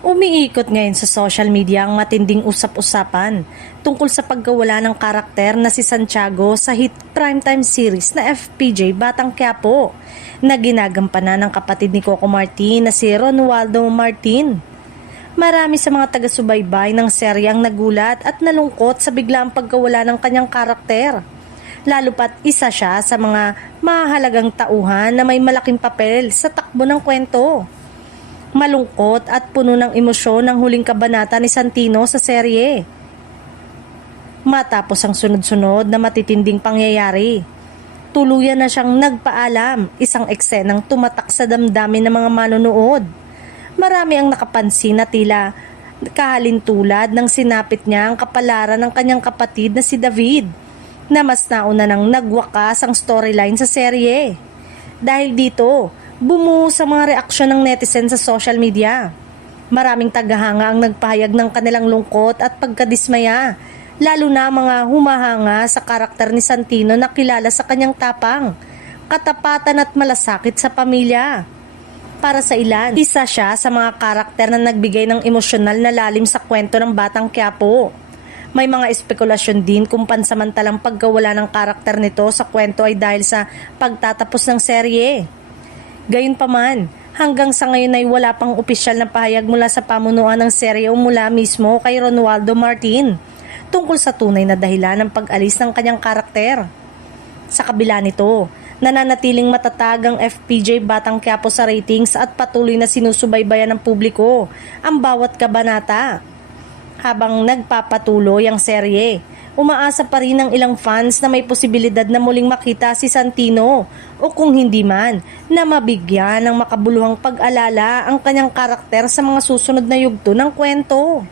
Umiikot ngayon sa social media ang matinding usap-usapan tungkol sa pagkawala ng karakter na si Santiago sa hit primetime series na FPJ Batang Quiapo na ginagampanan ng kapatid ni Coco Martin na si Romualdo Martin. Marami sa mga taga-subaybay ng seryang nagulat at nalungkot sa biglaang pagkawala ng kanyang karakter. Lalo pat isa siya sa mga mahalagang tauhan na may malaking papel sa takbo ng kwento. Malungkot at puno ng emosyon ang huling kabanata ni Santino sa serye. Matapos ang sunod-sunod na matitinding pangyayari, tuluyan na siyang nagpaalam, isang eksenang tumatak sa damdamin ng mga manonood. Marami ang nakapansin na tila kahalintulad ng sinapit niya ang kapalaran ng kanyang kapatid na si David, na mas nauna nang nagwakas ang storyline sa serye. Dahil dito, bumuo sa mga reaksyon ng netizen sa social media. Maraming tagahanga ang nagpahayag ng kanilang lungkot at pagkadismaya, lalo na mga humahanga sa karakter ni Santino na kilala sa kanyang tapang, katapatan at malasakit sa pamilya. Para sa ilan, isa siya sa mga karakter na nagbigay ng emosyonal na lalim sa kwento ng Batang Quiapo. May mga espekulasyon din kung pansamantalang pagkawala ng karakter nito sa kwento ay dahil sa pagtatapos ng serye. Gayunpaman, hanggang sa ngayon ay wala pang opisyal na pahayag mula sa pamunuan ng serye o mula mismo kay Romualdo Martin tungkol sa tunay na dahilan ng pag-alis ng kanyang karakter. Sa kabila nito, nananatiling matatag ang FPJ Batang Quiapo sa ratings at patuloy na sinusubaybayan ng publiko ang bawat kabanata. Habang nagpapatuloy ang serye, umaasa pa rin ang ilang fans na may posibilidad na muling makita si Santino o kung hindi man, na mabigyan ng makabuluhang pag-alala ang kanyang karakter sa mga susunod na yugto ng kwento.